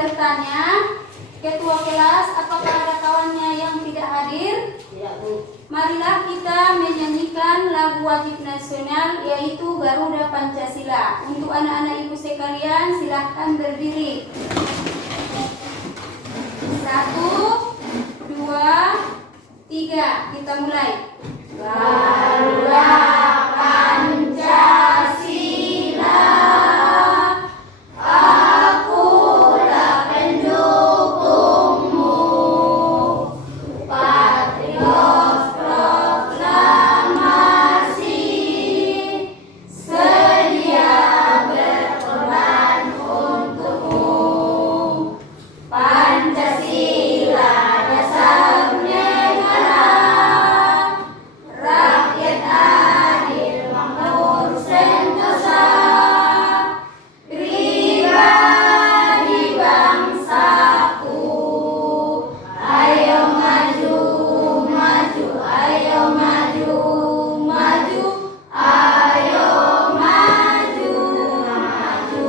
bertanya, ketua kelas, apakah ada kawannya yang tidak hadir? Tidak, Bu. Marilah kita menyanyikan lagu wajib nasional, yaitu Garuda Pancasila. Untuk anak-anak ibu sekalian, silahkan berdiri. 1, 2, 3, kita mulai. Garuda Pancasila, akulah pendukungmu, patriot proklamasi, sedia berkorban untukmu. Pancasila dasar negara, rakyat adil makmur sentosa, pribadi bangsaku. Ayo maju, maju, ayo maju, maju, ayo maju, maju.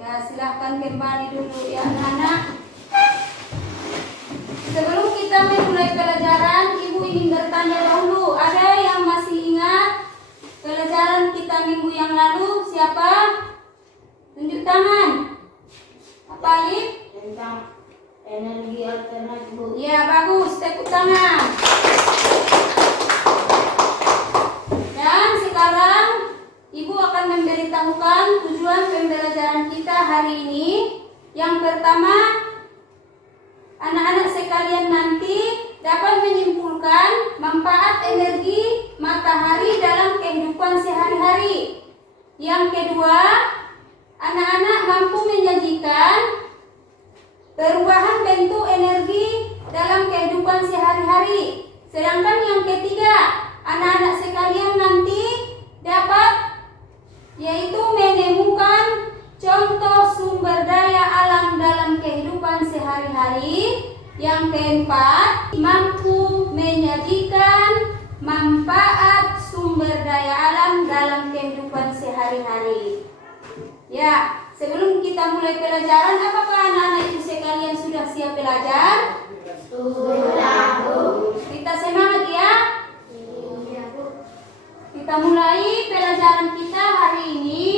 Ya, silahkan kembali dulu ya anak-anak. Sebelum kita memulai pelajaran, Ibu ingin bertanya dahulu. Ada yang masih ingat pelajaran kita minggu yang lalu? Siapa? Tunjuk tangan. Apa, Alif? Tentang energi alternatif, Bu. Ya, bagus. Tepuk tangan. Dan sekarang Ibu akan memberitahukan tujuan pembelajaran kita hari ini. Yang pertama, anak-anak sekalian nanti dapat menyimpulkan manfaat energi matahari dalam kehidupan sehari-hari. Yang kedua, anak-anak mampu menyajikan perubahan bentuk energi dalam kehidupan sehari-hari. Sedangkan yang ketiga, anak-anak sekalian nanti dapat yaitu menemukan contoh sumber daya alam dalam kehidupan sehari-hari. Yang keempat, mampu menyajikan manfaat sumber daya alam dalam kehidupan sehari-hari. Ya, sebelum kita mulai pelajaran, apakah anak-anak ibu sekalian sudah siap belajar? Sudah, Bu. Kita semangat ya. Iya, Bu. Kita mulai pelajaran kita hari ini.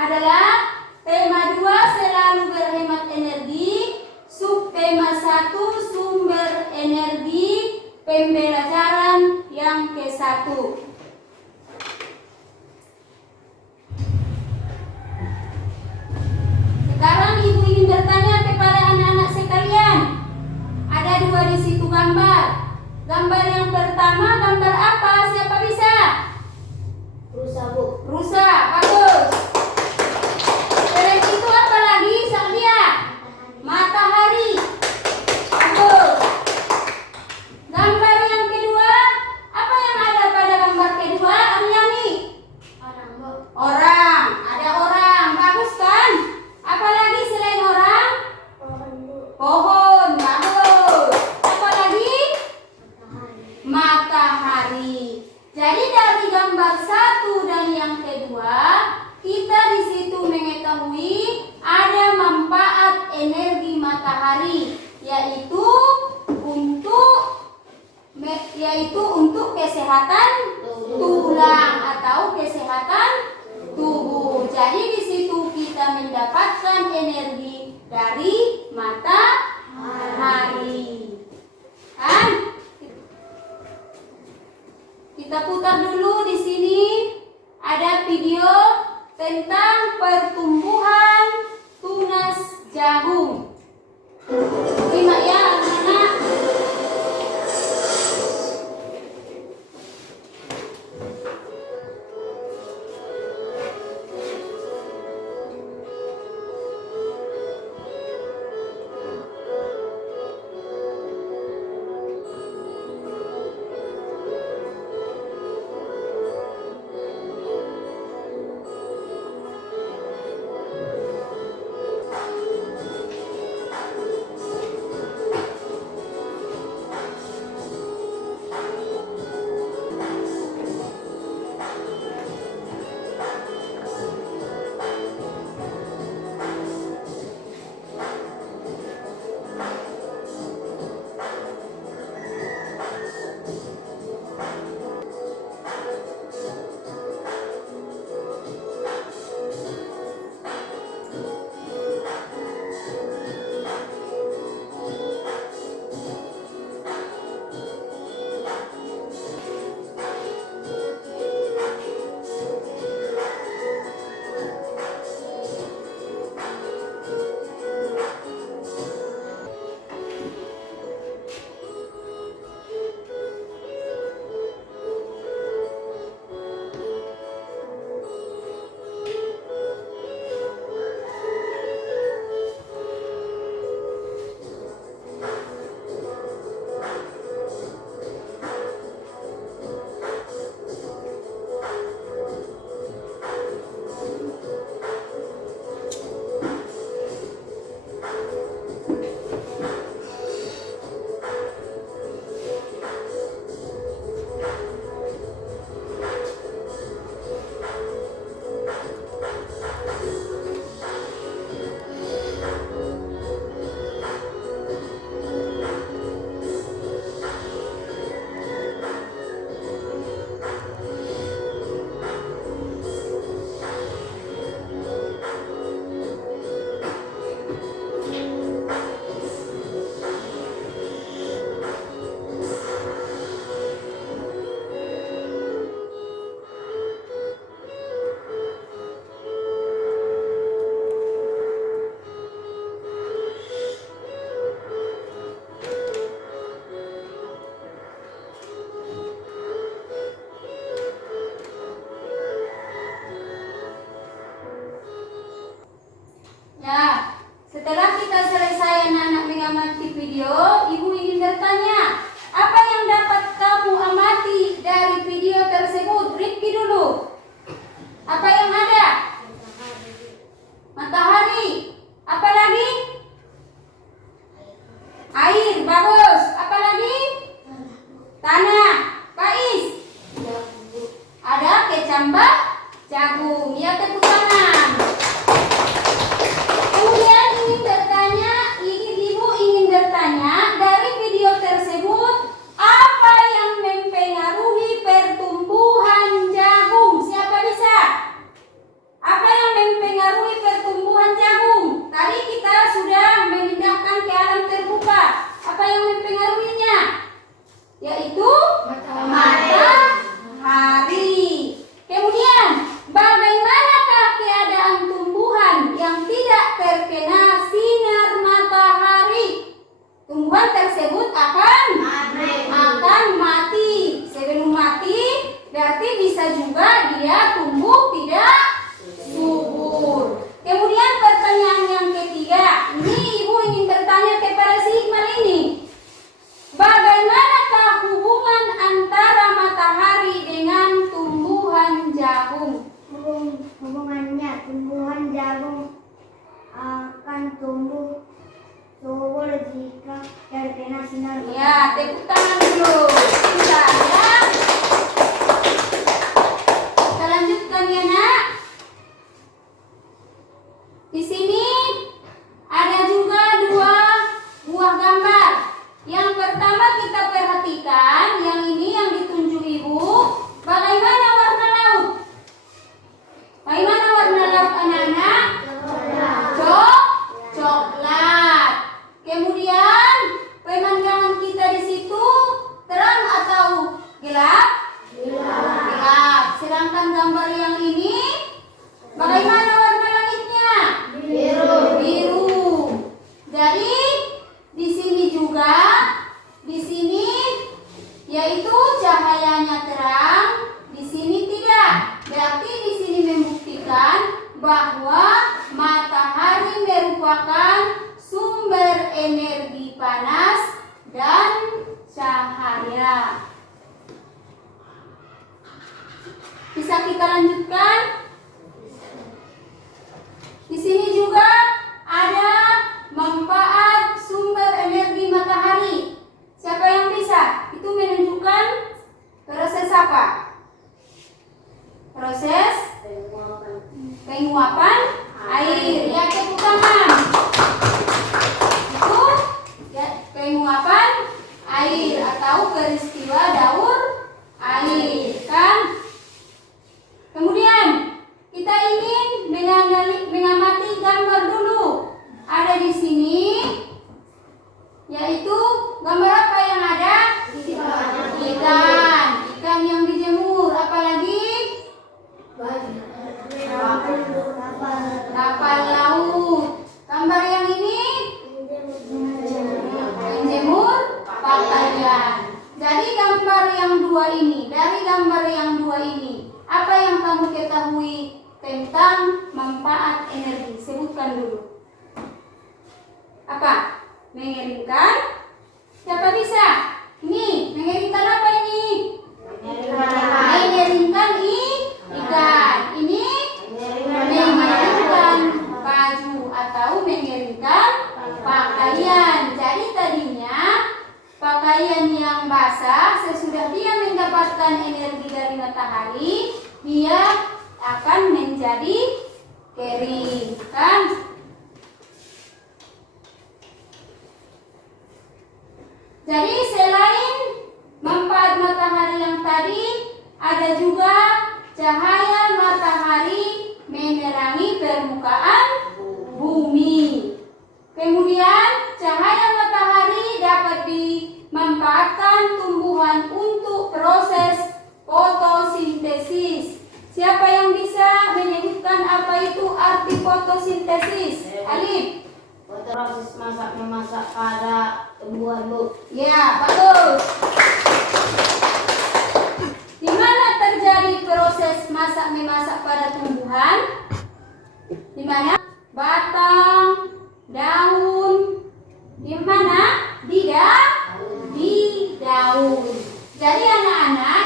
Adalah tema 2 selalu berhemat energi, subtema 1 sumber energi, pembelajaran yang ke-1. Sekarang Ibu ingin bertanya kepada anak-anak sekalian. Ada 2 di situ gambar. Gambar yang pertama, gambar apa? Siapa bisa? Rusa, Bu. Rusa, bagus. Selain itu apa lagi, Sakdia? Matahari. Bagus. Gambar yang kedua, apa yang ada pada gambar kedua, Aryani? Orang, Bu. Orang. Ada orang. Bagus kan? Apa lagi selain orang? Pohon, Bu. Pohon. Bagus. Apa lagi? Matahari. Matahari. Jadi dari gambar 1 dan yang kedua, kita di situ mengetahui ada manfaat energi matahari, yaitu untuk kesehatan tulang atau kesehatan tubuh. Jadi di situ kita mendapatkan energi dari matahari. Kan? Kita putar dulu di sini. Ada video tentang pertumbuhan tunas jagung. Simak ya anak-anak. cambah jagung. Ya, tepuk tangan. Kemudian Ibu ingin bertanya dari video tersebut, apa yang mempengaruhi pertumbuhan jagung? Siapa bisa? Apa yang mempengaruhi pertumbuhan jagung? Tadi kita sudah memindahkan ke alam terbuka. Apa yang mempengaruhinya? Yaitu matahari. Kemudian, bagaimanakah keadaan tumbuhan yang tidak terkena sinar matahari? Tumbuhan tersebut akan mati. Sebelum mati, berarti bisa juga dia tumbuh tidak subur. Kemudian pertanyaan yang ketiga, ini Ibu ingin bertanya kepada si Iqmal ini. Bagaimanakah hubungan antara matahari dengan tumbuhan jagung? Hubungannya tumbuhan jagung akan tumbuh subur jika terkena sinar matahari. Ya, tepuk tangan dulu. Sudah ya. Kita lanjutkan ya, Nak. Di sini ada juga dua buah gambar. Yang pertama kita perhatikan, yang ini yang ditunjuk Ibu, bagaimana warna laut? Bagaimana warna laut anak-anak? Coklat. Kemudian pemandangan kita di situ terang atau gelap? Gelap. Sedangkan gambar yang ini bagaimana warna langitnya? Biru. Jadi di sini juga, di sini yaitu cahayanya terang, di sini tidak. Berarti di sini membuktikan bahwa matahari merupakan sumber energi panas dan cahaya. Bisa kita lanjutkan? Di sini juga ada manfaat sumber energi matahari. Siapa yang bisa? Itu menunjukkan proses apa? Proses penguapan air. Ya, tepuk tangan. Itu ya, penguapan air atau peristiwa daur air, kan? Kemudian kita ingin mengamati gambar dulu. Ada di sini, yaitu gambar apa yang ada? Ikan yang dijemur. Apalagi kapal laut. Gambar yang ini menjemur pakaian. Jadi gambar yang dua ini, dari gambar yang dua ini, apa yang kamu ketahui tentang manfaat energi? Sebutkan dulu. Apa? Mengeringkan? Siapa bisa? Ini, mengeringkan apa ini? Mengeringkan ikan. Ini mengeringkan baju atau mengeringkan pakaian. Jadi tadinya pakaian yang basah, sesudah dia mendapatkan energi dari matahari, dia akan menjadi kering, kan? Jadi selain manfaat matahari yang tadi, ada juga cahaya matahari menerangi permukaan bumi. Kemudian cahaya matahari dapat dimanfaatkan tumbuhan untuk proses fotosintesis. Siapa yang bisa menyebutkan apa itu arti fotosintesis? Alif. Proses masak-memasak pada tumbuhan, Bu. Ya, bagus. Di mana terjadi proses masak-memasak pada tumbuhan? Di mana? Batang, daun. Di mana? Di daun. Jadi anak-anak,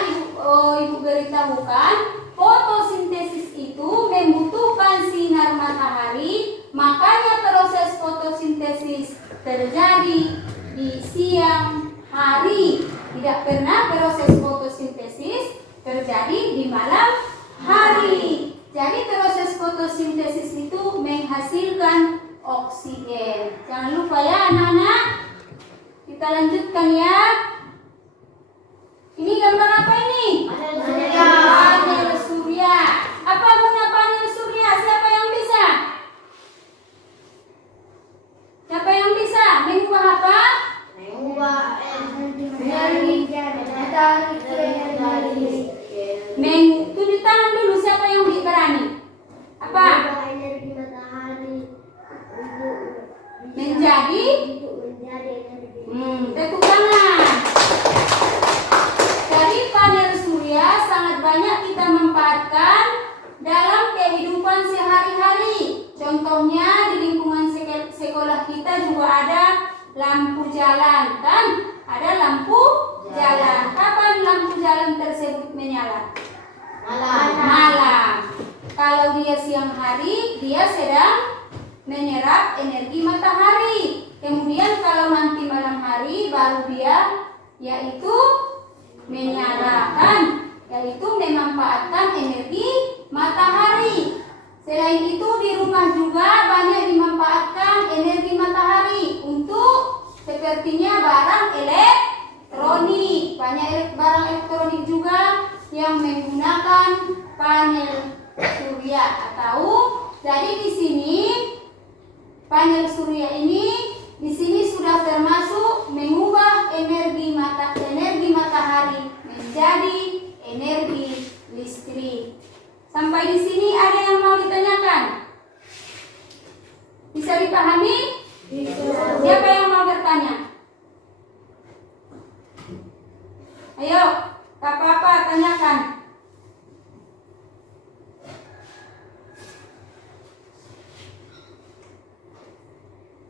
Ibu beritahukan, fotosintesis itu membutuhkan sinar matahari, makanya proses fotosintesis terjadi di siang hari. Tidak pernah proses fotosintesis terjadi di malam hari. Jadi proses fotosintesis itu menghasilkan oksigen. Jangan lupa ya anak-anak. Kita lanjutkan ya. Ini gambar apa ini? Panel surya. Apa guna panel surya? Siapa yang bisa? Siapa yang bisa? Mengubah apa? Tunjuk tangan dulu siapa yang berani. Apa? Energi matahari Menjadi energi. tepuk tangan. Dari panel surya sangat banyak kita manfaatkan dalam kehidupan sehari-hari. Contohnya di lingkungan sekolah kita juga ada lampu jalan, kan? Ada lampu jalan. Kapan lampu jalan tersebut menyala? Malam. Kalau dia siang hari, dia sedang menyerap energi matahari. Kemudian kalau nanti malam hari baru dia yaitu menyalakan, yaitu memanfaatkan energi matahari. Selain itu di rumah juga banyak dimanfaatkan energi matahari untuk sepertinya barang elektronik. Banyak barang elektronik juga yang menggunakan panel surya atau jadi di sini panel surya ini di sini sudah termasuk mengubah energi matahari menjadi energi listrik. Sampai di sini ada yang mau ditanyakan? Bisa dipahami? Bisa. Siapa yang mau bertanya? Ayo, apa-apa tanyakan.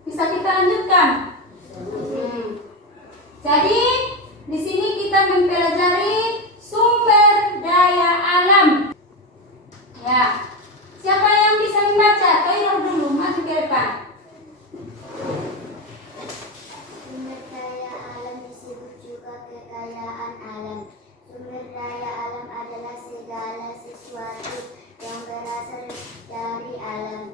Bisa kita lanjutkan? Jadi di sini kita mempelajari sumber daya alam. Ya, siapa yang bisa membaca? Toiroh dulu, maju ke depan. Sumber daya alam disebut juga kekayaan alam. Sumber daya alam adalah segala sesuatu yang berasal dari alam.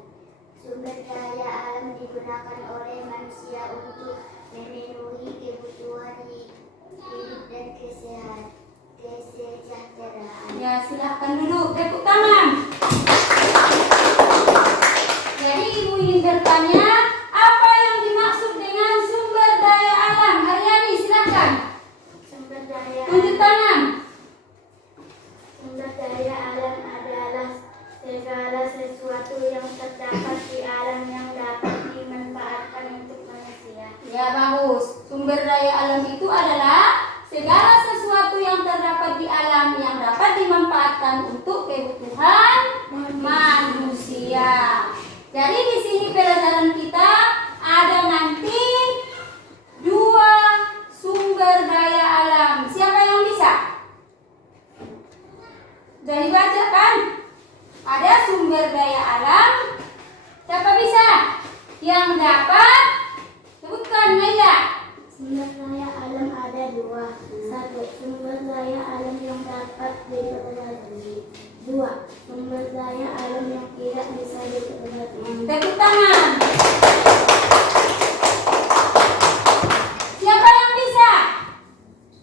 Sumber daya alam digunakan oleh manusia untuk memenuhi kebutuhan hidup dan kesejahteraan. Ya, silahkan duduk, tepuk tangan. Jadi ibu ingin bertanya, apa yang dimaksud dengan sumber daya alam? Haryani, silahkan. Sumber daya Tunjuk tangan. Sumber daya alam adalah segala sesuatu yang terdapat di alam yang dapat dimanfaatkan untuk manusia. Ya, bagus. Sumber daya alam itu adalah segala sesuatu yang terdapat di alam yang dapat dimanfaatkan untuk kebutuhan manusia. Jadi di sini pelajaran kita ada nanti 2 sumber daya alam. Siapa yang bisa? Jadi baca kan? Ada sumber daya alam. Siapa bisa? Yang dapat sebutkan, Naila. Sumber daya alam ada 2. 1. Sumber daya alam yang dapat dipelajari. 2. Sumber daya alam yang tidak bisa dipelajari. Tepuk tangan. Siapa yang bisa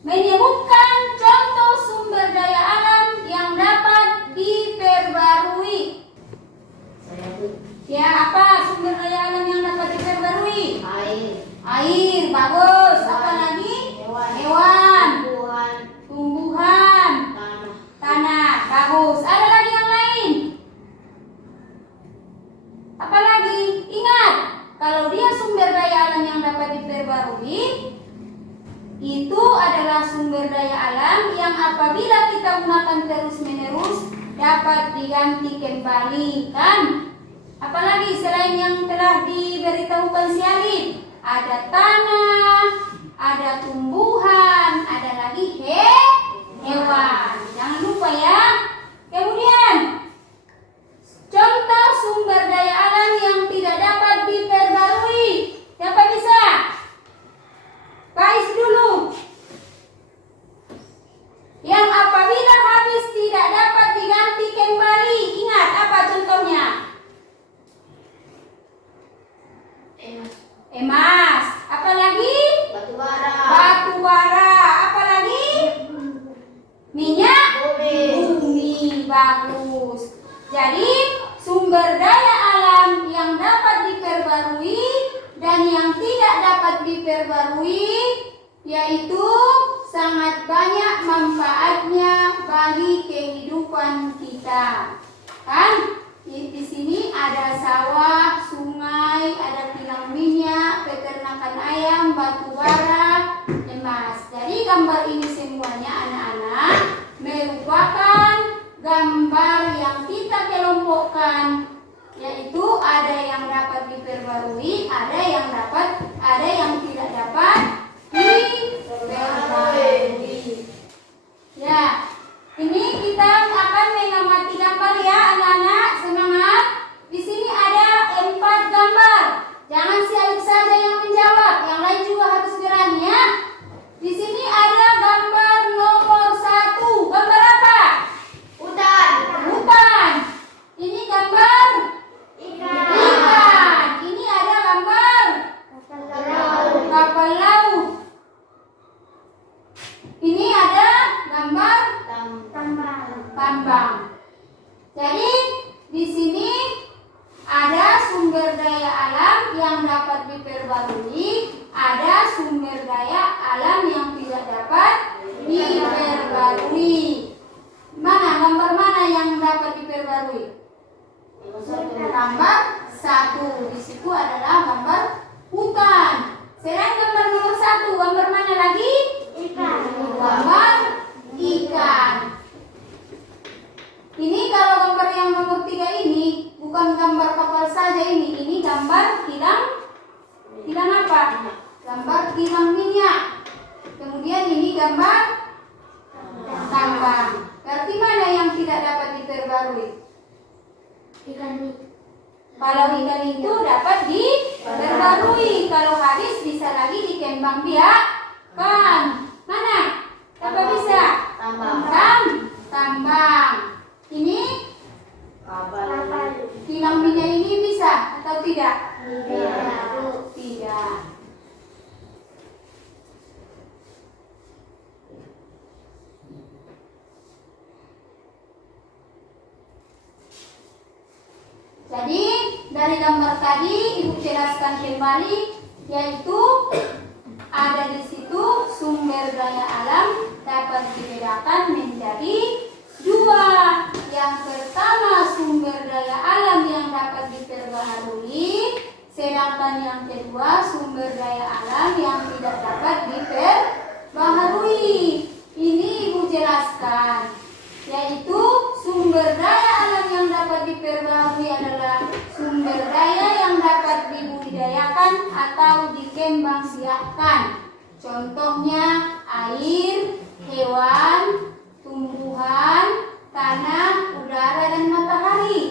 menyebutkan contoh sumber daya alam yang dapat diperbarui? Ya, apa sumber daya alam yang dapat diperbarui? Air, bagus. Apa lagi? Hewan. Tumbuhan. Tanah, bagus. Ada lagi yang lain? Apa lagi? Ingat, kalau dia sumber daya alam yang dapat diperbarui, itu adalah sumber daya alam yang apabila kita gunakan terus-menerus dapat diganti kembali, kan? Apalagi selain yang telah diberitahukan si Alif, ada tanah, ada tumbuhan, ada lagi hewan. Jangan lupa ya. Kemudian contoh sumber daya alam yang tidak dapat diperbarui. Siapa bisa? Faiz dulu. Yang apabila habis tidak dapat diganti bagus. Jadi sumber daya alam yang dapat diperbarui dan yang tidak dapat diperbarui yaitu sangat banyak manfaatnya bagi kehidupan kita. Kan? Di sini ada sawah, sungai, ada kilang minyak, peternakan ayam, batu bara, emas. Jadi gambar ini semuanya anak-anak merupakan gambar yang kita kelompokkan, yaitu ada yang dapat diperbarui, ada yang tidak dapat diperbarui. Ya, ini kita akan mengamati gambar ya anak-anak, semangat. Di sini ada 4 gambar. Jangan si Alif saja yang menjawab, yang lain juga harus berani ya. Di sini ada gambar nomor 1. Gambar apa? Hutan. Hutan. Ini gambar ikan. Ini ada gambar kapal laut. Ini ada gambar tambang. Jadi di sini ada sumber daya alam yang dapat diperbarui, ada sumber daya alam yang tidak dapat diperbarui. Gambar mana yang dapat diperbarui? Gambar 1. Di situ adalah gambar hutan. Selain gambar nomor 1, gambar mana lagi? Ikan. Gambar ikan. Ini kalau gambar yang nomor 3 ini bukan gambar kapal saja ini gambar kilang apa? Gambar kilang minyak. Kemudian ini gambar tambang. Berarti mana yang tidak dapat diperbarui? Ikan. Kalau ikan itu dapat diperbarui, kalau habis bisa lagi dikembang biakan. Mana? Apa bisa? Tambang. Ini kilang minyak ini bisa atau tidak? Tidak. Jadi dari gambar tadi Ibu jelaskan kembali, yaitu ada di situ sumber daya alam dapat dibedakan menjadi 2. Yang pertama sumber daya alam yang dapat diperbaharui, sedangkan yang kedua sumber daya alam yang tidak dapat diperbaharui. Ini Ibu jelaskan, yaitu sumber daya alam yang dapat diperbaharui adalah sumber daya yang dapat dibudidayakan atau dikembangbiakkan. Contohnya air, hewan, tumbuhan, tanah, udara, dan matahari.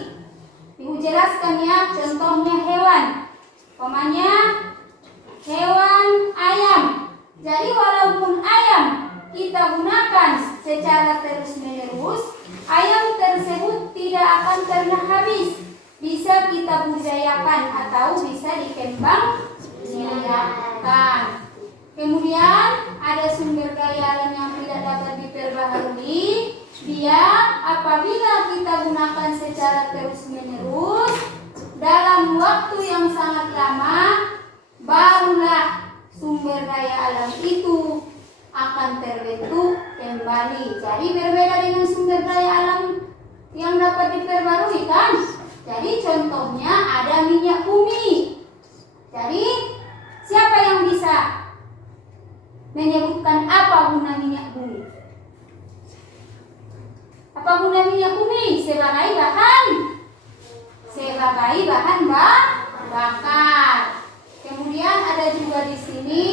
Ibu jelaskan ya, contohnya hewan. Umpamanya hewan ayam. Jadi walaupun ayam kita gunakan secara terus-menerus, ayam tersebut tidak akan pernah habis. Bisa kita budidayakan atau bisa dikembangbiakkan. Kemudian ada sumber daya alam yang tidak dapat diperbaharui. Dia apabila kita gunakan secara terus-menerus dalam waktu yang sangat lama, barulah sumber daya alam itu akan terbentuk kembali. Jadi berbeda dengan sumber daya alam yang dapat diperbarui kan? Jadi contohnya ada minyak bumi. Jadi siapa yang bisa menyebutkan apa guna minyak bumi? Apa guna minyak bumi? Sebagai bahan bakar. Kemudian ada juga di sini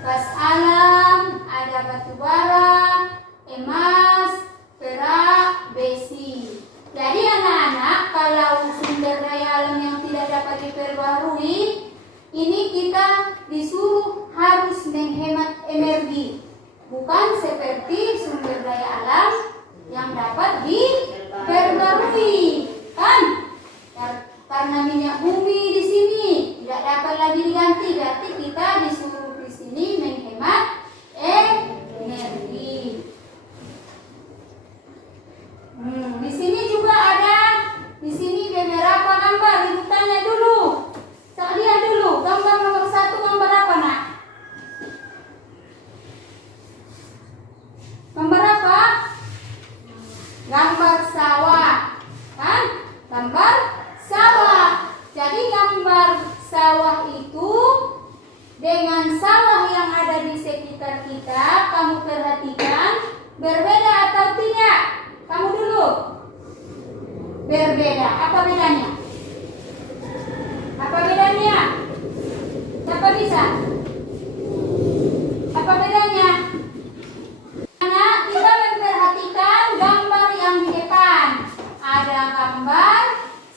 gas alam, ada batu bara, emas, perak, besi. Jadi anak-anak, kalau sumber daya alam yang tidak dapat diperbarui, ini kita disuruh harus menghemat energi, bukan seperti sumber daya alam yang dapat diperbarui, kan? Karena minyak bumi di sini tidak dapat lagi diganti, berarti kita disuruh di sini menghemat energi. Di sini gambar sawah. Kan? Gambar sawah. Jadi gambar sawah itu dengan sawah yang ada di sekitar kita, kamu perhatikan berbeda atau tidak? Kamu dulu. Berbeda. Apa bedanya? Apa bedanya? Siapa bisa? Apa bedanya? Karena kita memperhatikan gambar yang di depan. Ada gambar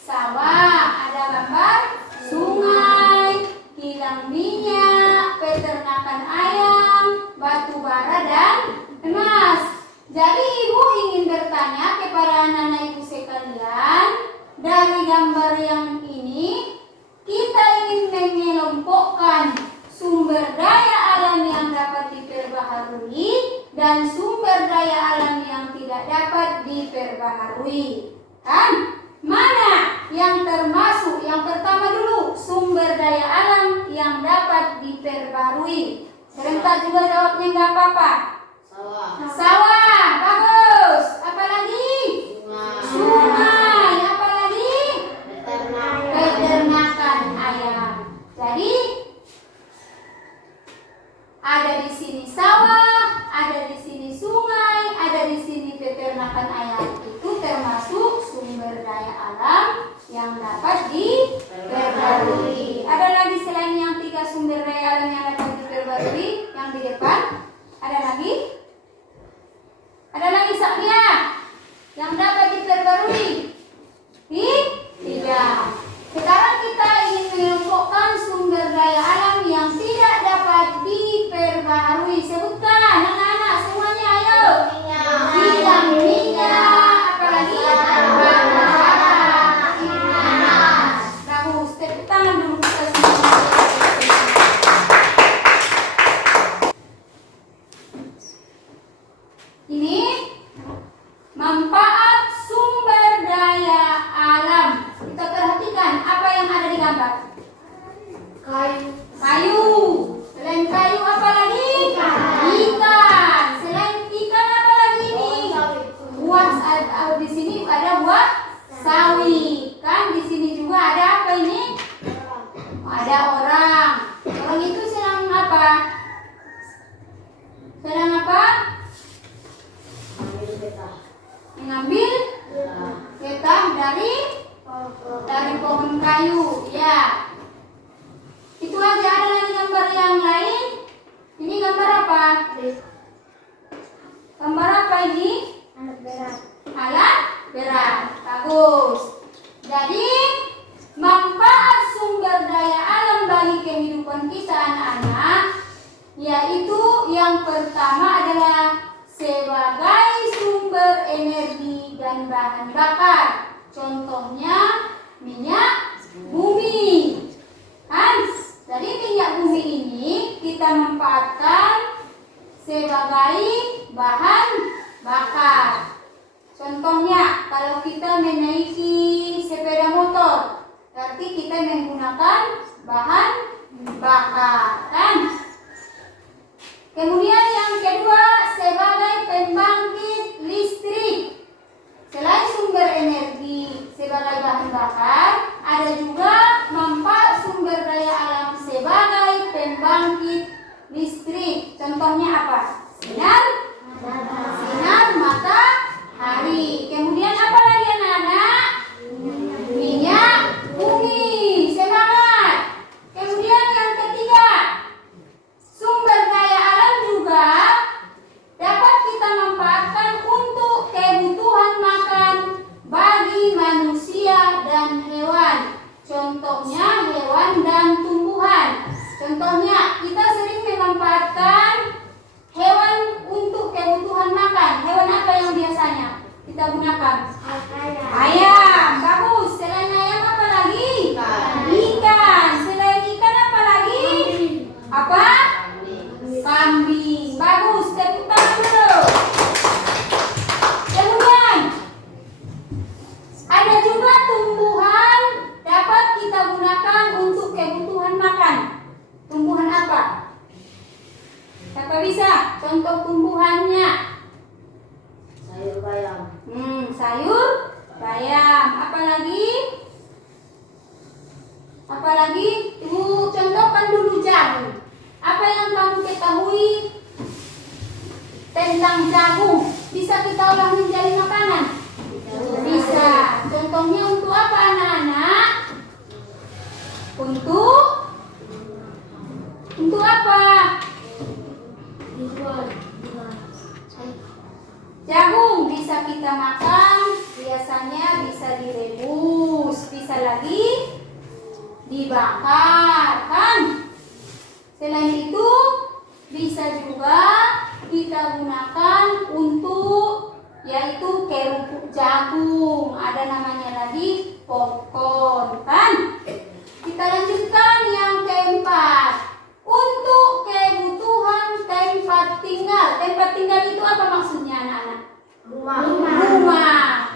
sawah, ada gambar sungai, kilang minyak, peternakan ayam, batu bara dan emas. Jadi ibu ingin bertanya kepada anak-anak ibu sekalian, dari gambar yang ini kita ingin mengelompokkan sumber daya alam yang dapat diperbaharui dan sumber daya alam yang tidak dapat diperbaharui. Kan? Mana yang termasuk? Yang pertama dulu, sumber daya alam yang dapat diperbarui. Serentak juga jawabnya nggak apa-apa. Sawah, bagus. Apa lagi? Sungai. Apa lagi? Peternakan ayam. Jadi ada di sini sawah, ada di sini sungai, ada di sini peternakan ayam. Itu termasuk sumber daya alam yang dapat diperbarui. Ada lagi selain yang 3 sumber daya alam yang dapat diperbarui yang di depan? Ada lagi? Ada lagi Sakya yang dapat diperbarui? Tidak. Sekarang kita ingin mengelompokkan sumber daya alam yang tidak dapat diperbarui. Sebutkan anak-anak semuanya, ayo. Kilang minyak, apalagi? Bagus, tepuk tangan dulu kita semua. Ini manfaat sumber daya alam. Kita perhatikan apa yang ada di gambar. Kayu. Selain kayu apa lagi? Ikan. Selain ikan apa lagi ini? Buah. Di sini ada buah sawi. Kan di sini juga ada apa ini? Ada orang. Orang itu sedang apa? Sedang apa? Mengambil getah dari pohon kayu. Ya. Itu aja. Ada lagi gambar yang lain? Ini gambar apa? Gambar apa ini? Alat berat. Bagus. Jadi manfaat sumber daya alam bagi kehidupan kita anak-anak, yaitu yang pertama adalah sebagai sumber energi dan bahan bakar. Contohnya minyak bumi. Kan? Jadi minyak bumi ini kita manfaatkan sebagai bahan bakar. Contohnya kalau kita menaiki sepeda motor, berarti kita menggunakan bahan bakar. Kan? Kemudian yang kedua sebagai pembangkit listrik. Selain sumber energi sebagai bahan bakar, ada juga manfaat sumber daya alam sebagai pembangkit listrik. Contohnya apa? Sinar matahari. Kemudian apa lagi anak-anak? Minyak bumi. Semangat. Kemudian yang ketiga, sumber daya alam juga dapat kita manfaatkan untuk kebutuhan makan bagi manusia dan hewan. Contohnya hewan dan tumbuhan. Contohnya kita sering memanfaatkan hewan untuk kebutuhan makan. Hewan apa yang biasanya kita gunakan? Ayam. Bagus. Selain ayam apa lagi? Ikan. Selain ikan apa lagi? Apa? Kambing. Bagus. Tepuk tangan dulu. Kemudian ada juga tumbuhan dapat kita gunakan untuk kebutuhan makan. Tumbuhan apa? Siapa bisa? Contoh tumbuhannya. bayam. Sayur bayam. Apalagi? Ibu contohkan dulu jagung. Apa yang kamu ketahui tentang jagung? Bisa kita olah menjadi makanan? Bisa. Contohnya untuk apa anak-anak? Untuk apa? Jagung bisa kita makan, biasanya bisa direbus, bisa lagi dibakar, kan? Selain itu bisa juga kita gunakan untuk yaitu kerupuk jagung, ada namanya lagi popcorn, kan? Kita lanjutkan yang keempat. Untuk kebutuhan tempat tinggal. Tempat tinggal itu apa maksudnya anak-anak? Rumah.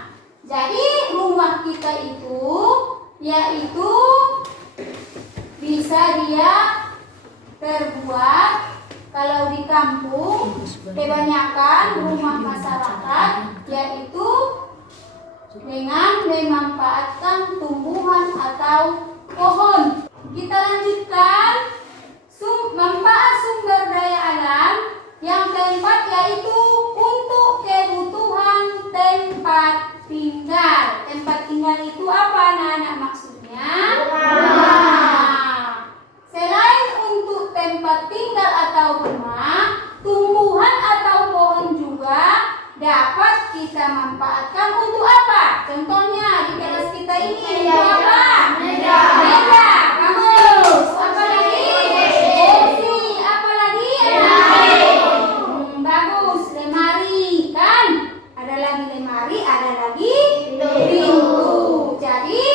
Jadi rumah kita itu yaitu bisa dia terbuat kalau di kampung kebanyakan rumah masyarakat yaitu dengan memanfaatkan tumbuhan atau pohon. Kita lanjutkan manfaat sumber daya alam yang keempat yaitu untuk kebutuhan tempat tinggal. Tempat tinggal itu apa anak-anak maksudnya? Selain untuk tempat tinggal atau rumah, tumbuhan atau pohon juga dapat kita manfaatkan untuk apa? Contohnya di kelas kita ini untuk apa? Meja. Bagus. Apa lagi? Kursi. Apa lagi? Bagus. Lemari, kan? Ada lagi lemari, ada lagi pintu. Jadi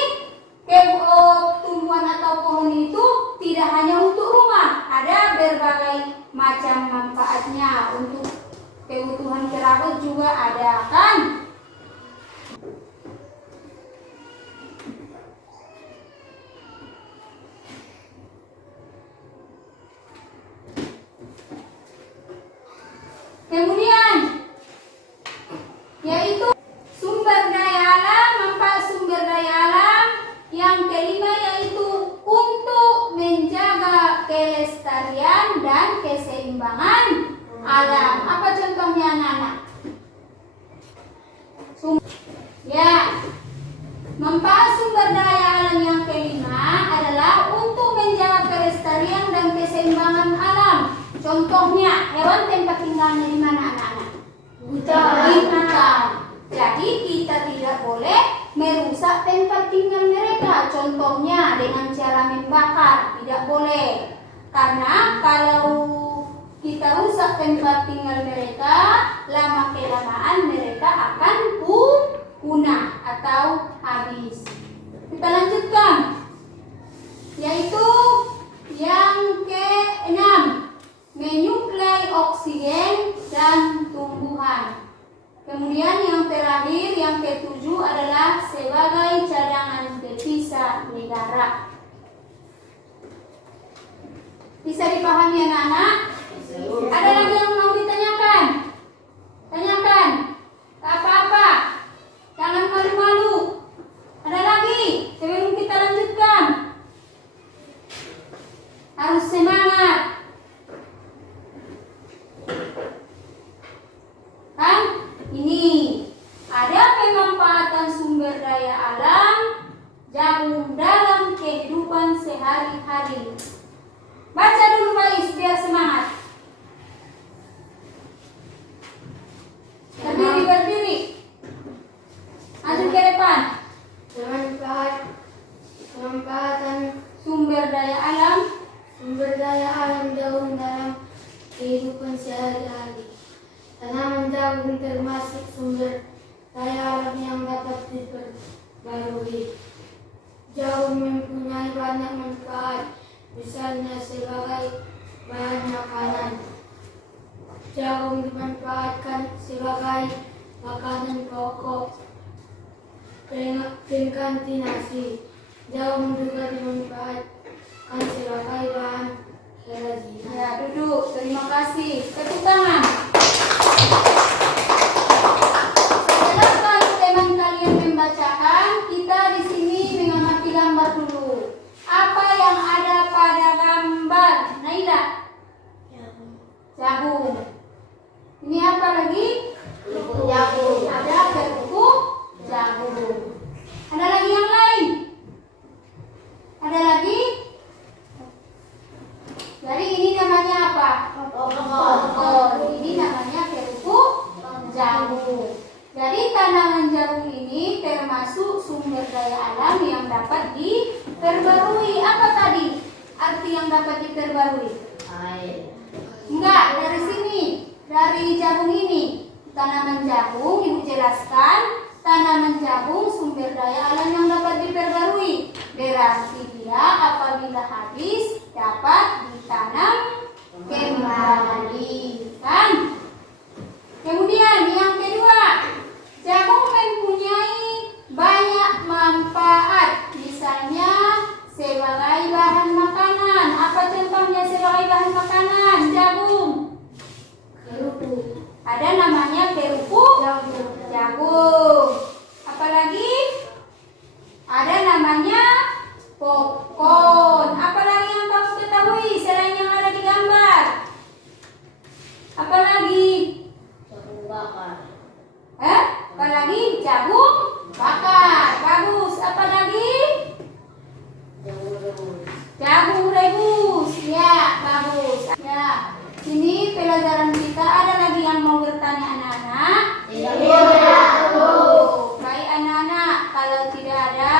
tumbuhan atau pohon itu tidak hanya untuk rumah, ada berbagai macam manfaatnya. Untuk kebutuhan kerabat juga ada, kan? Kemudian yaitu sumber daya alam, manfaat sumber daya alam yang kelima yaitu untuk menjaga kelestarian dan keseimbangan alam. Apa contohnya anak-anak? Manfaat sumber daya alam yang kelima adalah untuk menjaga kelestarian dan keseimbangan alam. Contohnya, hewan tempat tinggalnya di mana anak-anak? Di hutan. Jadi kita tidak boleh merusak tempat tinggal mereka. Contohnya dengan cara membakar, tidak boleh. Karena kalau kita rusak tempat tinggal mereka, lama kelamaan mereka akan punah atau habis. Kita lanjutkan, yaitu yang keenam, menyuplai oksigen dan tumbuhan. Kemudian yang terakhir, yang ketujuh adalah sebagai cadangan devisa negara. Bisa dipahami anak-anak? Ada lagi yang mau ditanyakan? Tanyakan. Apa-apa? Jangan malu-malu. Ada lagi? Sebelum kita lanjutkan, harus semangat. Kan? Ini ada pemanfaatan sumber daya alam jagung dalam kehidupan sehari-hari. Baca dulu Bais biar semangat. Berdiri. Maju ke depan. Pemanfaatan Sumber daya alam jagung dalam kehidupan sehari-hari. Tanaman jagung termasuk sumber daya alam yang dapat diperbarui. Jagung mempunyai banyak manfaat, misalnya sebagai bahan makanan. Jagung dimanfaatkan sebagai makanan pokok pengganti nasi. Jagung juga dimanfaatkan sebagai bahan kerajinan. Ya, duduk. Terima kasih. Tepuk tangan. daya alam yang dapat diperbarui. Apa tadi arti yang dapat diperbarui? Air. Enggak, dari sini, dari jagung ini. Tanaman jagung, Ibu jelaskan, tanaman jagung sumber daya alam yang dapat diperbarui. Berarti dia apabila habis dapat ditanam kembali, kan? Kemudian yang kedua, jagung mempunyai banyak manfaat, misalnya sebagai bahan makanan. Apa contohnya sebagai bahan makanan jagung? Kerupuk. Ada namanya kerupuk jagung. Apalagi ada namanya popcorn. Apalagi yang kamu ketahui selain yang ada di gambar? Apalagi? Jagung bakar. Apalagi jagung bakar. Bagus. Apalagi? Jagung rebus. Jagung rebus. Ya, bagus. Ya. Ini pelajaran kita. Ada lagi yang mau bertanya anak-anak? Baik anak-anak, kalau tidak ada,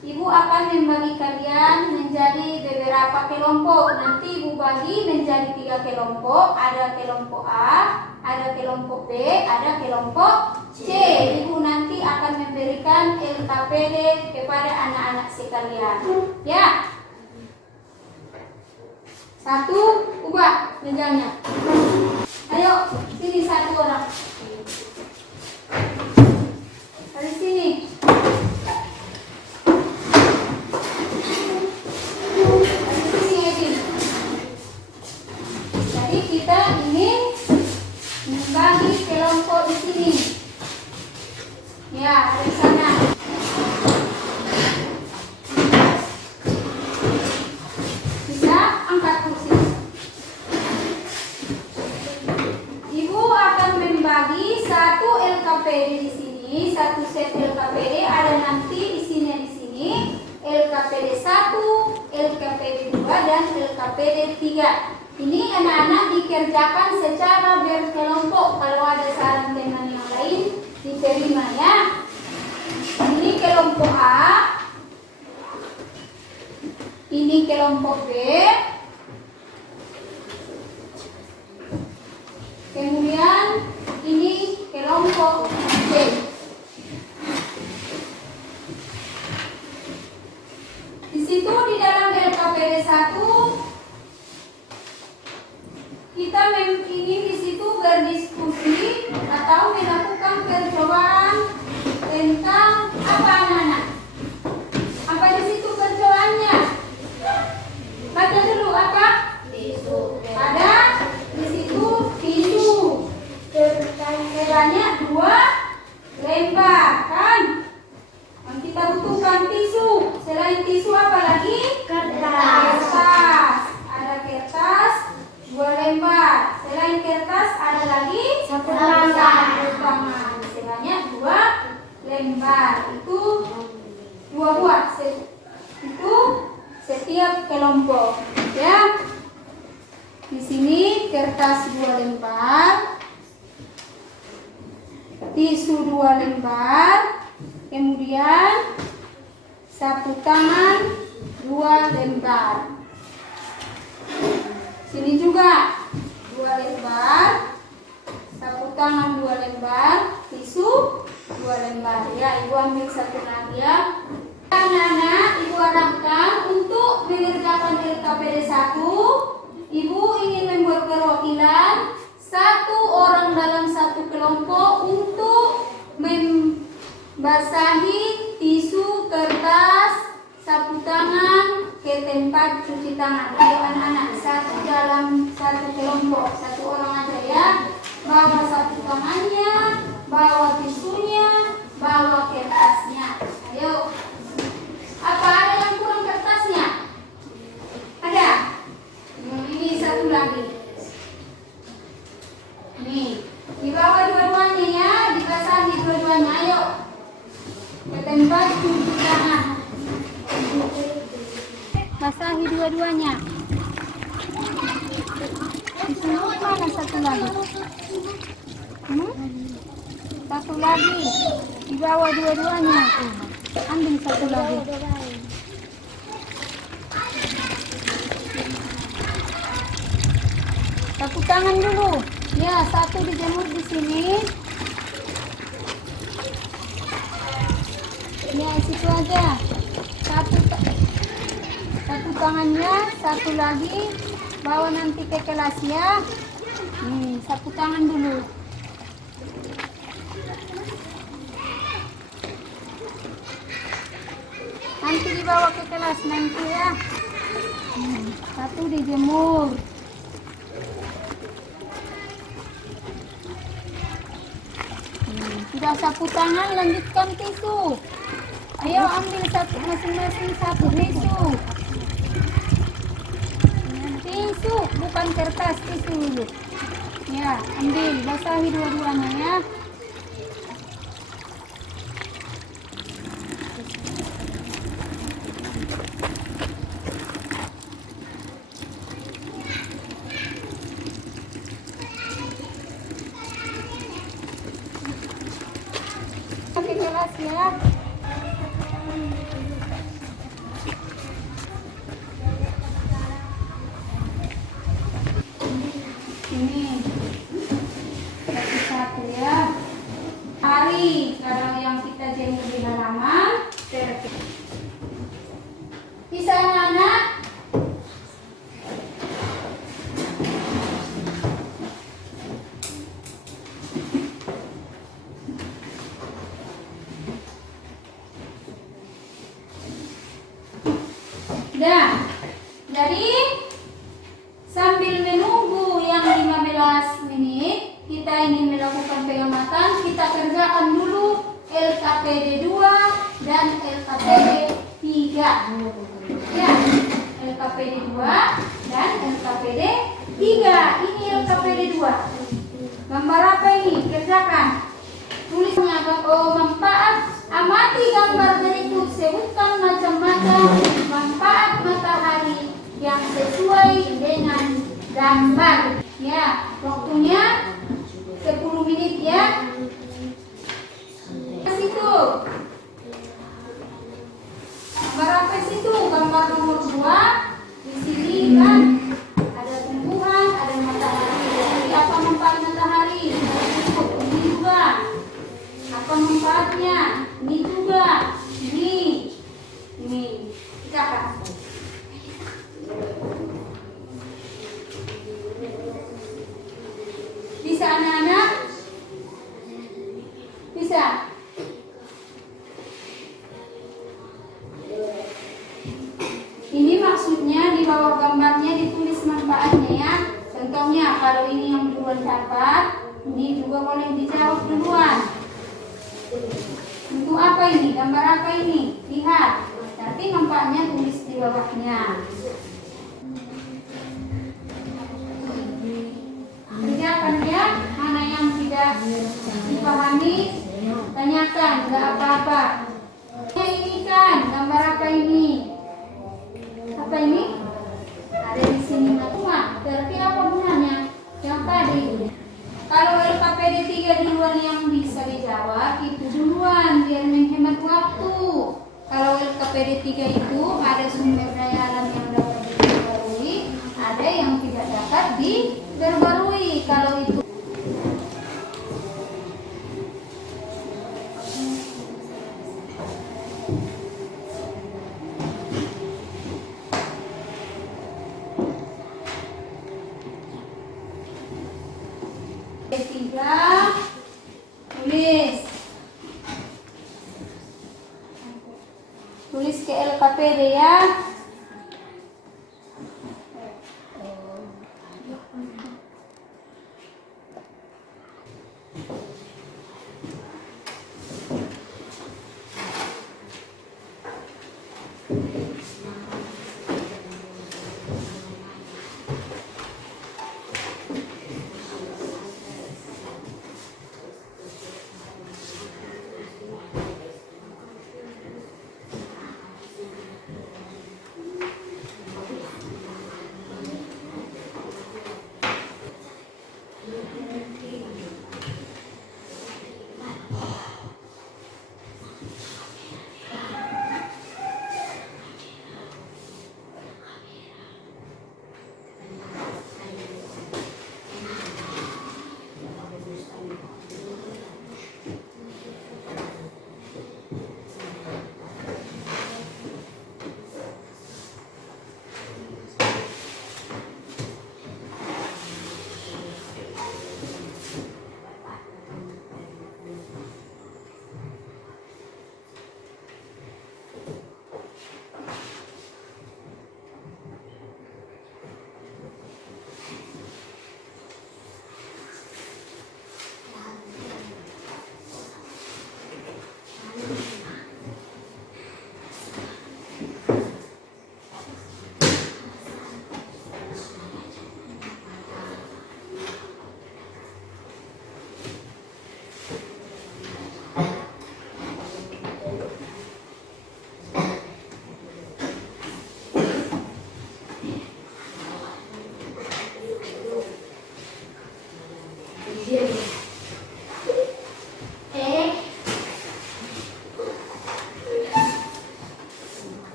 Ibu akan membagi kalian menjadi beberapa kelompok. Nanti Ibu bagi menjadi 3 kelompok. Ada kelompok A, ada kelompok B, ada kelompok C. Ibu nanti akan memberikan LKPD kepada anak-anak sekalian. Ya. 1, ubah mejanya. Ayo, sini 1 orang. Dari sini. Dari sini, Edin. Jadi kita ingin membagi kelompok di sini. Ya, dari sana. Bisa angkat kursi. Ibu akan membagi 1 LKPD di sini, 1 set LKPD ada nanti isinya di sini. LKPD 1, LKPD 2 dan LKPD 3. Ini anak-anak dikerjakan secara berkelompok. Kalau ada saran teman yang lain diterima ya. Ini kelompok A, ini kelompok B, kemudian ini kelompok C. Di situ di dalam LKPD 1 kita ingin di situ berdiskusi atau melakukan percobaan tentang apa anak-anak? Apa di situ percobaannya? Baca dulu apa? Tisu. Ada di situ tisu sebanyak 2 lembar, kan? Yang kita butuhkan tisu. Selain tisu apa lagi? Kertas. Ada kertas 2 lembar. Selain kertas ada lagi Sapu tangan. sebanyak 2 lembar. Itu 2 buah. Itu setiap kelompok. Ya. Di sini kertas 2 lembar, tisu 2 lembar, kemudian sapu tangan 2 lembar. Sini juga 2 lembar, sapu tangan 2 lembar, tisu 2 lembar. Ya, Ibu ambil 1 lagi ya. Anak-anak, Ibu arahkan untuk mengerjakan LKPD 1. Ibu ingin membuat perwakilan 1 orang dalam 1 kelompok untuk membasahi tisu, kertas, sapu tangan ke tempat cuci tangan. Ayo anak-anak, 1 dalam 1 kelompok, 1 orang aja ya. Bawa sapu tangannya, bawa tisunya, bawa kertasnya. Ayo. Apa ada yang kurang kertasnya? Ada? Ini 1 lagi. Nih, dibawa dua-duanya ya, dibasahi dua-duanya. Ayo ke tempat cuci tangan. Basahi dua-duanya. Di sini mana 1 lagi? 1 lagi. Dibawa dua-duanya. Ambil satu lagi. Sapu tangan dulu. Ya, satu dijemur di sini. Ya, situ aja. Satu tangannya, satu lagi. Bawa nanti ke kelas ya. Sapu tangan dulu. Nanti dibawa ke kelas nanti ya. Satu dijemur. Sudah sapu tangan, lanjutkan tisu. Ayo ambil satu masing-masing satu tisu. Tisu, bukan kertas, tisu dulu. Ya, ambil, basahi dua-duanya ya. Pakai kelas ya. Ini satu ya. Hari kalau yang kita jemur di halaman. Bisa anak-anak? Dah. Jadi sambil menunggu yang 15 menit, kita ingin melakukan pengamatan, kita kerjakan dulu LKPD 2 dan LKPD 3. Ya, LKPD 2 dan LKPD 3. Ini LKPD 2. Gambar apa ini? Kerjakan. Tulisnya manfaat. Amati gambar berikut. Sebutkan macam-macam manfaat matahari yang sesuai dengan gambar. Ya, waktunya 10 menit ya. Ke situ. Gambar apa situ? Gambar nomor 2. Di sini kan ada tumbuhan, ada matahari. Jadi apa manfaat matahari? Ini juga. Apa manfaatnya? Ini juga. Ini. Kita kan. Bisa anak-anak? Bisa? Ini maksudnya di bawah gambarnya ditulis manfaatnya ya. Contohnya kalau ini yang duluan dapat, ini juga boleh dijawab duluan. Untuk apa ini? Gambar apa ini? Lihat. Nanti manfaatnya tulis di bawahnya. Kerjakan ya. Mana yang tidak dipahami, tanyakan. Enggak apa-apa. Ini kan gambar apa ini? Apa ini? Ada di sini semua. Berarti apa gunanya? Yang tadi. Kalau LKPD 3 duluan yang bisa dijawab itu duluan biar menghemat waktu. Kalau LKPD 3 itu ada sumber daya alam yang dapat diperbarui, ada yang tidak dapat diperbarui. Kalau itu tiga, tulis ke LKPD ya.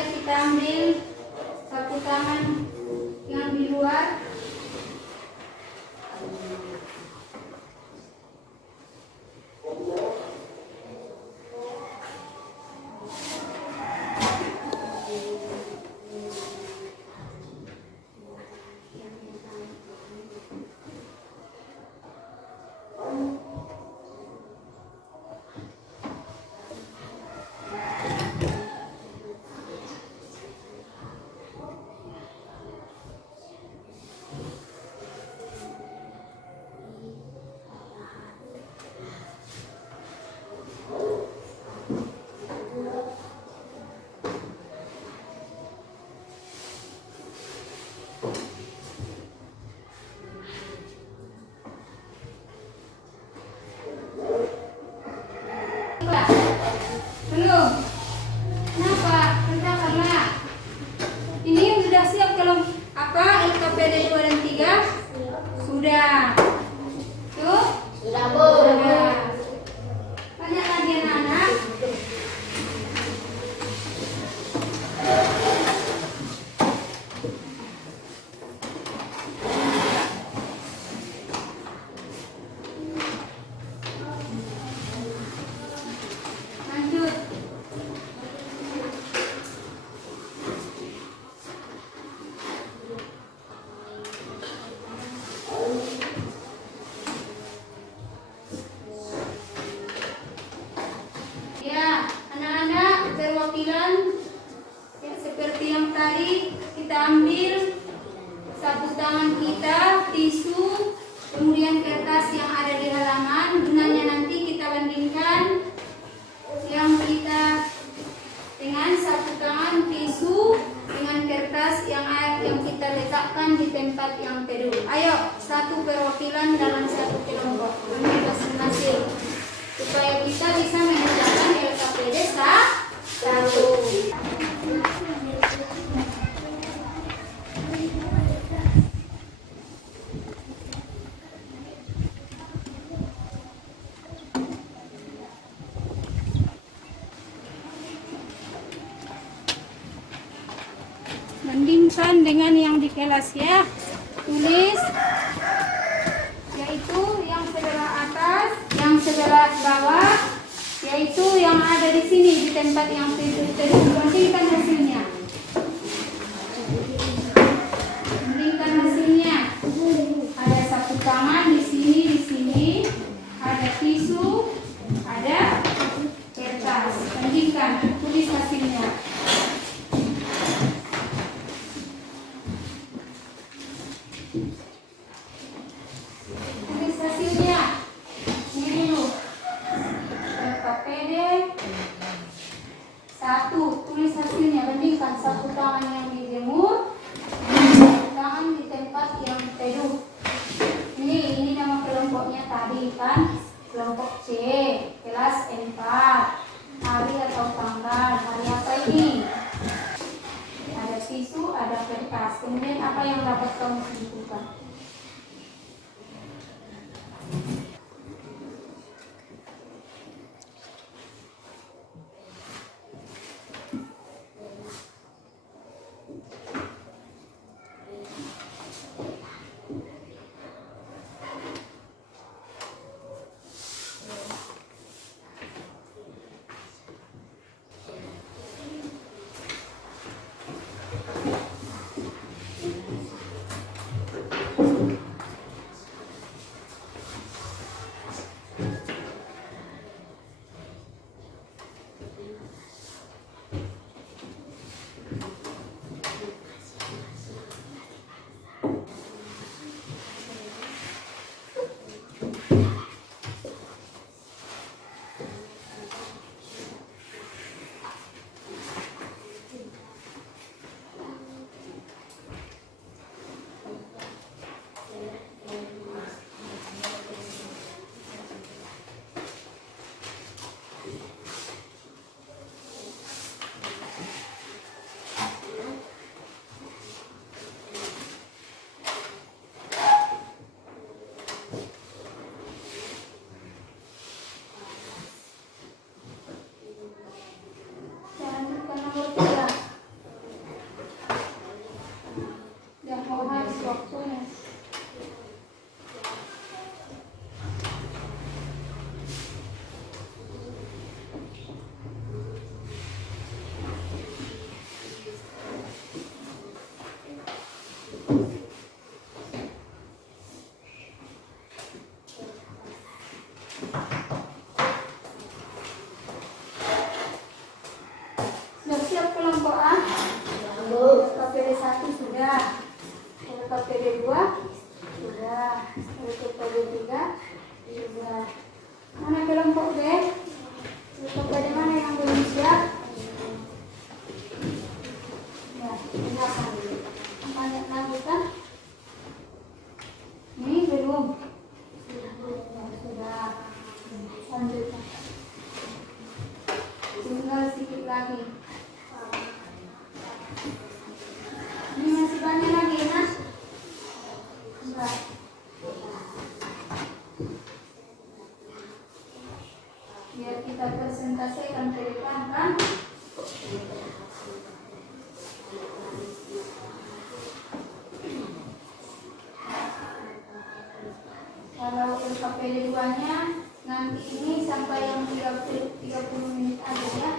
ya kita ambil sapu tangan yang di luar. Belum. Kenapa? Karena ini sudah siap kalau apa LKPD 2 dan 3? Sudah. Tuh? Sudah, Bu. Sudah. Banyak lagi anak-anak. Lanjut. Ya, anak-anak perwakilan ya, seperti yang tadi kita ambil sapu tangan kita, tisu, kemudian kertas yang ada di halaman. Gunanya nanti kita bandingkan yang kita dengan sapu tangan, tisu, dengan kertas yang kita letakkan di tempat yang teduh. Ayo, satu perwakilan dalam satu kelompok masing-masing supaya kita bisa mengerjakan LKPD 1. Bandingkan dengan yang di kelas ya. Tulis yaitu yang sebelah atas, yang sebelah bawah, yaitu yang ada di sini di tempat yang teduh. Bandingkan hasilnya. Bandingkan hasilnya. Ada sapu tangan di sini, ada tisu, ada kertas. Bandingkan, tulis hasilnya. Tulis hasilnya. Ini dulu. LKPD 1. Tulis hasilnya. Bandingkan sapu tangan yang dijemur, sapu tangan di tempat yang teduh. Ini nama kelompoknya tadi kan, kelompok C, kelas 4. Hari atau tanggal. Hari apa ini? Ada tisu, ada kertas. Kemudian apa yang dapat kamu simpulkan? kelompok A? LKPD 1 sudah. LKPD 2 sudah. LKPD 3 sudah. Mana kelompok B? LKPD mana yang belum siap? Ya, silakan dulu. Banyak lanjutan? Ini belum. Sudah. Lanjutkan. Tinggal sedikit lagi. Ini masih banyak lagi, Mas. Enggak. Biar kita presentasikan ke depan kan. Kalau LKPD 2-nya nanti ini sampai yang 30 menit aja ya.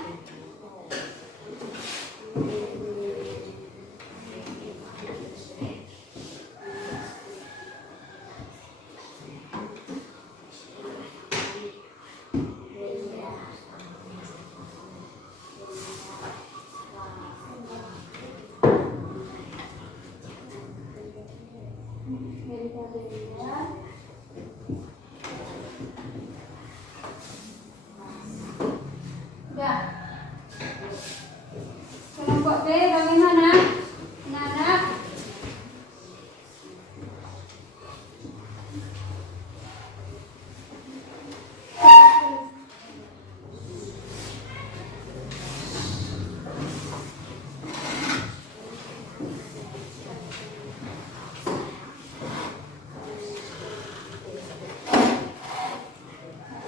Sudah. Kelompok B bagaimana? Anak-anak?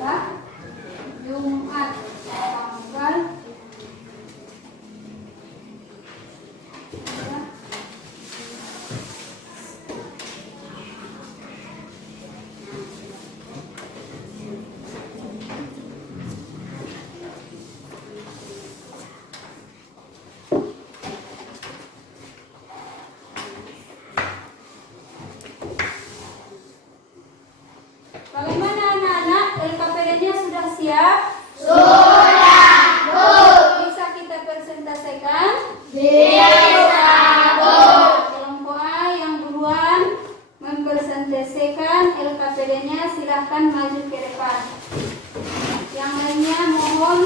Apa? Jumat, tanggal ya. Bagaimana anak-anak? LKPD-nya sudah siap? Bisa kita presentasikan? Kelompok A yang duluan mempresentasikan LKPD-nya silahkan maju ke depan. Yang lainnya mohon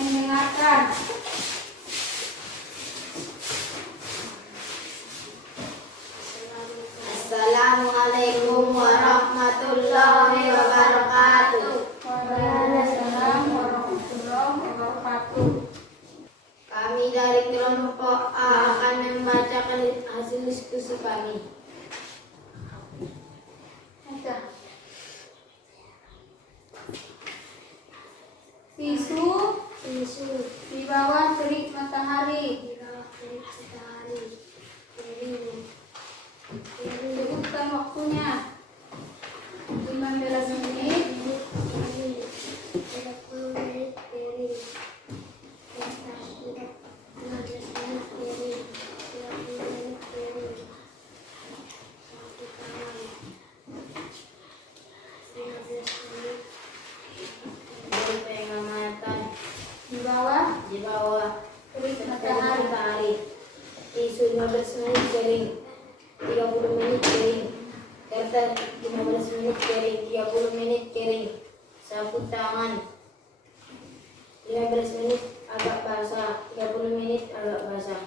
mendengarkan. Assalamualaikum warahmatullahi wabarakatuh. Waalaikumsalam warahmatullahi wabarakatuh. Kami dari kelompok A akan membacakan hasil diskusi kami. Baca. Tisu di bawah terik matahari. Sebutkan waktunya. 15 menit. Dari pengamatan Di bawah terik terik matahari. matahari. Tisu 15 menit kering, 30 menit kering. Kertas 15 menit kering, 30 menit kering. Sapu tangan 15 menit agak basah, 30 menit agak basah.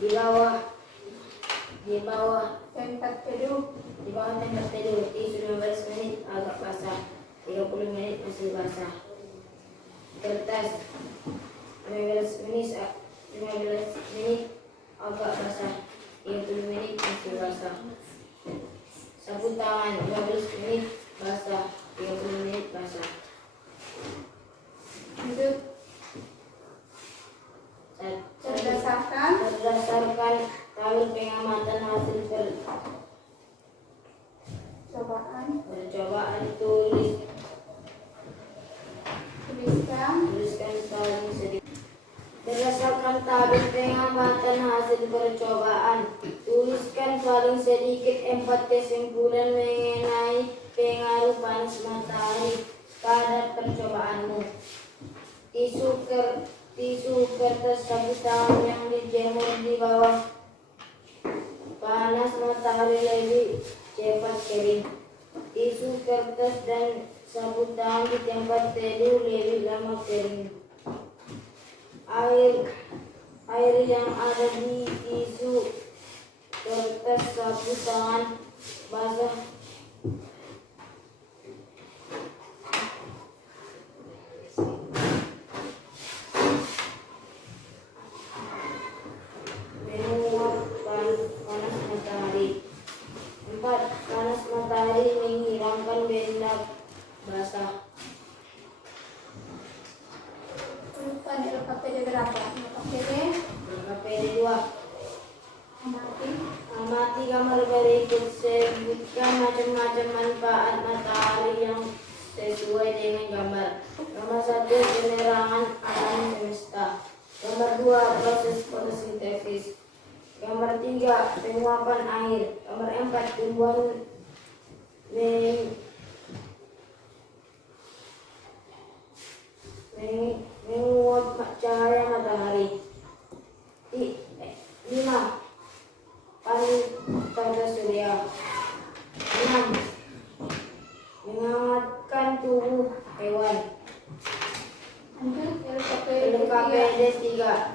Di bawah Tempat teduh. tempat tidur, tisu 15 menit agak basah, 30 menit masih basah. Kertas 15 menit agak basah, 30 menit masih basah. Sapu tangan 15 menit basah, 30 menit basah. Duduk berdasarkan Berdasarkan tabel pengamatan hasil percobaan tuliskan paling sedikit. Berdasarkan tabel pengamatan hasil percobaan, tuliskan paling sedikit 4 kesimpulan mengenai pengaruh panas matahari pada percobaanmu. tisu kertas sapu tangan yang dijemur di bawah panas matahari lebih cepat kering. Tisu kertas dan sapu tangan di tempat teduh lebih lama kering. Air yang ada di tisu kertas sapu tangan basah menguap panas matahari. 4. Panas matahari menghilangkan benda basah. Lupa nih lepas PD berapa? Lepas PD KPD 2. amati. Amati gambar berikut, sebutkan macam-macam manfaat matahari yang sesuai dengan gambar. Gambar 1, penerangan alam semesta. Gambar 2, proses fotosintesis. Gambar 3, penguapan air. Gambar 4, tumbuhan menguap cahaya matahari. 5. Pantai surya. 6. Menghangatkan tubuh hewan. Lanjut KPD 3.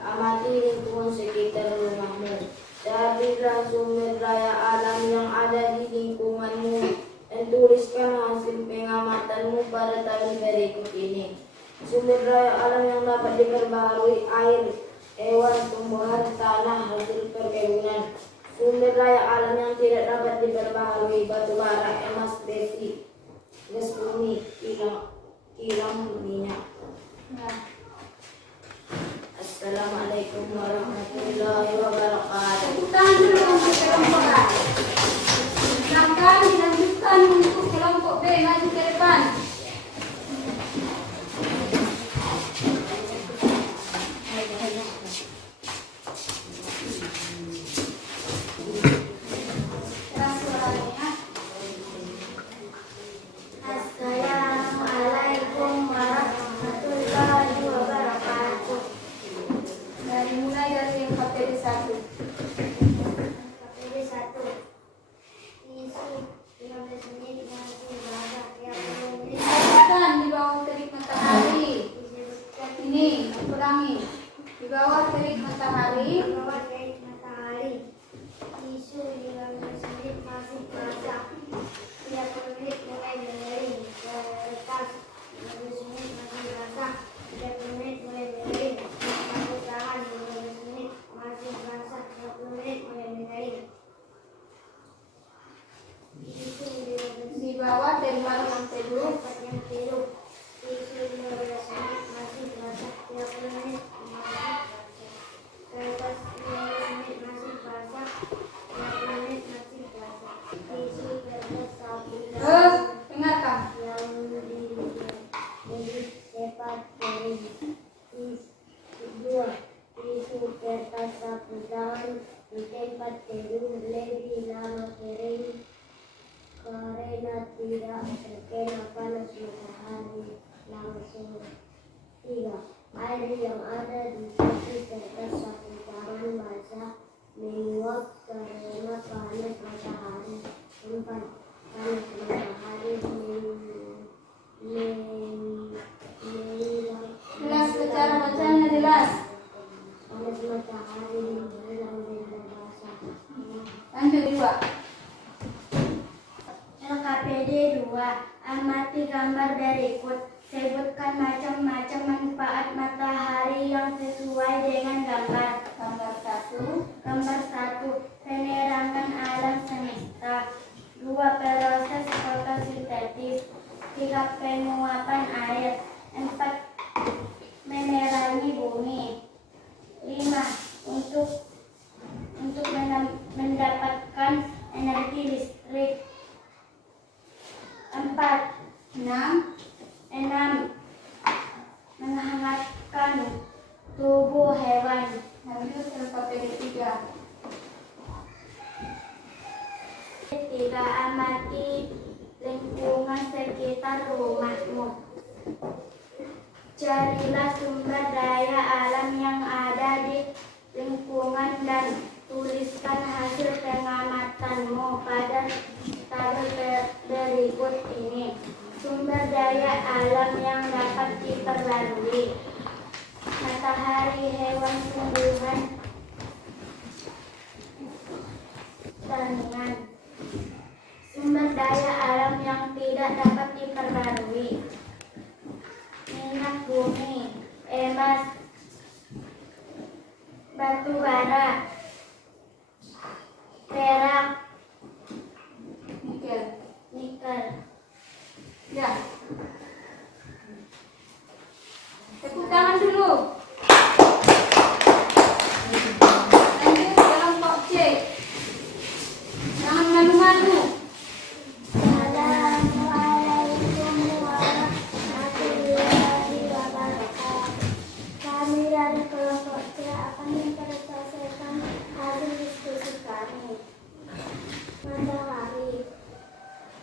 Amati lingkungan sekitar rumahmu. Carilah sumber daya alam yang ada di lingkunganmu dan tuliskan hasil pengamatanmu pada tabel berikut ini. Sumber daya alam yang dapat diperbaharui: air, hewan, tumbuhan, tanah, hasil perkebunan. Sumber daya alam yang tidak dapat diperbaharui: batu bara, emas, besi, gas bumi, kilang minyak. Assalamualaikum warahmatullahi wabarakatuh. Tepuk tangan dulu untuk kelompok A. Silakan dilanjutkan untuk kelompok B, maju ke depan. Keras suaranya. Assalamualaikum warahmatullahi wabarakatuh. Mulai dari yang KPD 1. KPD 1. Tisu 15 menit masih basah 30 menit. Disebutkan di bawah terik matahari. Disebutkan Ini, ulangi. Di bawah terik matahari. bahwa dari matahari. Tisu 15 menit masih basah 30 menit mulai mengering. Kertas 15 menit masih basah 30 menit mulai mengering. Sapu tangan 15 menit masih basah 30 menit mulai mengering. Tisu 15 Di bawah tempat yang teduh. tempat yang tidur. Tisu 15 menit masih basah 30 menit masih basah. Kertas 15 menit masih basah 30 menit masih basah. Tisu kertas sapu tangan Dengarkan. yang lebih cepat kering. Dua, tisu kertas sapu tangan di tempat teduh lebih lama kering karena tidak terkena panas matahari langsung. 3. Air yang ada di tisu kertas sapu tangan basah menguap karena panas matahari. 4. Panas matahari Jelas secara bacanya jelas. panas matahari menghilang benda basah. Lanjut 2. LKPD 2. Amati gambar berikut. Sebutkan macam-macam manfaat matahari yang sesuai dengan gambar. Gambar 1. Gambar 1. Penerangan alam semesta. 2. Proses fotosintesis. 3. Penguapan air. 4. Menerangi bumi. 5. Untuk mendapatkan energi listrik. 4. 6. 6. Carilah sumber daya alam yang ada di lingkungan dan tuliskan hasil pengamatanmu pada tabel berikut ini. Sumber daya alam yang dapat diperbarui: matahari, hewan, tumbuhan, tanaman. Sumber daya alam yang tidak dapat diperbarui: minyak bumi, emas, batu bara, perak, nikel. Ya. Tepuk tangan dulu. Lanjut kelompok C. Jangan malu-malu. Assalamualaikum warahmatullahi wabarakatuh. Kami dari kelompok C akan mempresentasikan hasil diskusi kami. Matahari.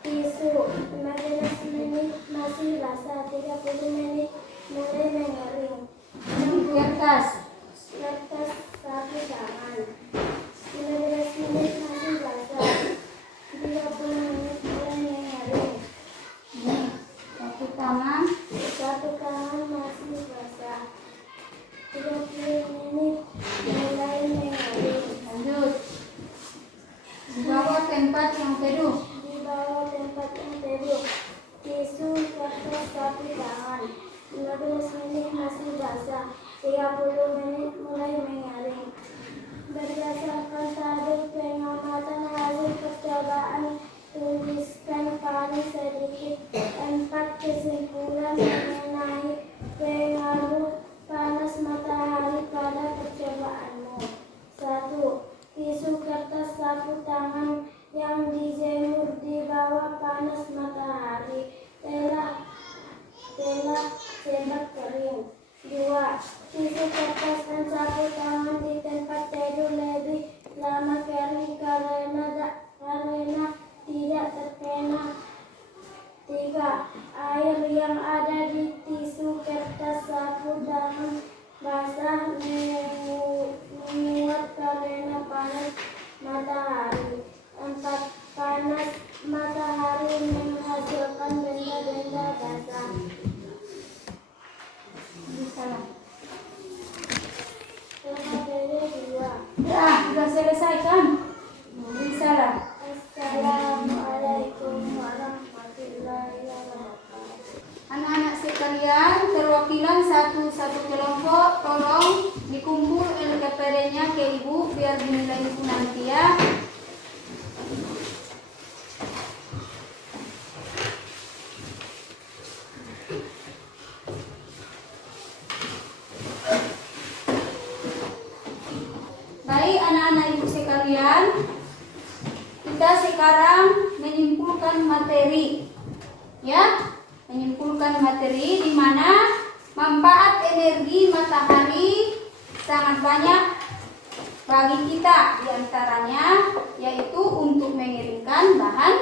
Tisu 15 menit masih basah, 30 menit mulai mengering. Kertas. Kertas sapu tangan 15 menit masih basah, 30 menit mulai mengering. Ini sapu tangan. Sapu tangan masih basah, 30 menit mulai mengering. Lanjut. Di bawah tempat yang teduh. Di bawah tempat yang teduh. Tisu, kertas, sapu tangan 15 menit masih basah, 30 menit mulai mengering. Berdasarkan tabel pengamatan hasil percobaan, tuliskan paling sedikit 4 kesimpulan mengenai pengaruh panas matahari pada percobaanmu. 1. Tisu, kertas, sapu tangan yang dijemur di bawah panas matahari telah cepat kering. 2. Tisu, kertas, dan sapu tangan di tempat teduh lebih lama kering karena tidak terkena. 3. Air yang ada di tisu, kertas, sapu tangan basah menguap karena panas matahari. 4. Panas matahari menghasilkan benda-benda basah. Salah. Ya, Sudah selesai kan? Salah. Assalamualaikum warahmatullahi wabarakatuh. Anak-anak sekalian, perwakilan satu kelompok tolong dikumpul LKPD-nya ke ibu biar dinilai ibu nanti ya. Baik anak-anak ibu sekalian, kita sekarang menyimpulkan materi ya. Menyimpulkan materi di mana manfaat energi matahari sangat banyak bagi kita, diantaranya yaitu untuk mengeringkan bahan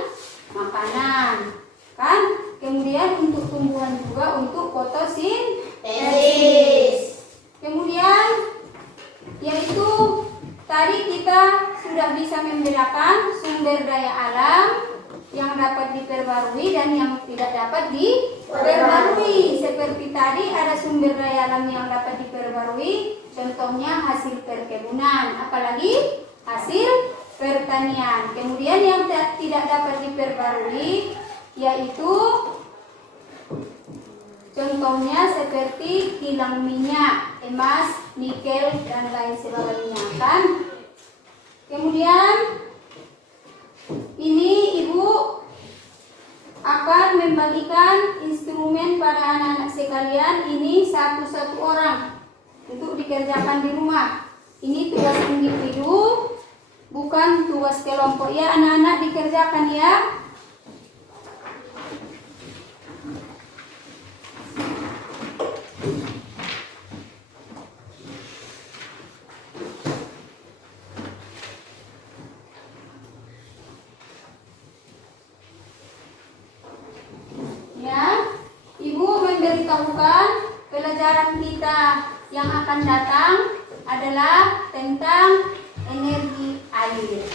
makanan kan, kemudian untuk tumbuhan juga untuk fotosintesis, kemudian yaitu tadi kita sudah bisa membedakan sumber daya alam yang dapat diperbarui dan yang tidak dapat diperbarui. Seperti tadi ada sumber daya alam yang dapat diperbarui, contohnya hasil perkebunan, apalagi hasil pertanian. Kemudian yang tidak dapat diperbarui yaitu contohnya seperti kilang minyak, emas, nikel, dan lain sebagainya kan. Kemudian ini ibu akan membagikan instrumen pada anak-anak sekalian ini satu-satu orang untuk dikerjakan di rumah. Ini tugas individu, bukan tugas kelompok ya anak-anak, dikerjakan ya. Ya, ibu memberitahukan pelajaran kita yang akan datang adalah tentang energi air.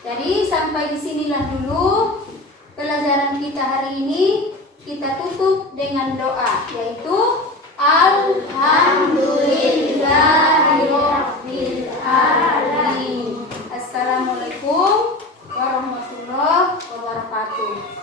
Jadi sampai di sinilah dulu pelajaran kita hari ini. Kita tutup dengan doa, yaitu Alhamdulillahirabbil alamin. Assalamualaikum warahmatullahi wabarakatuh.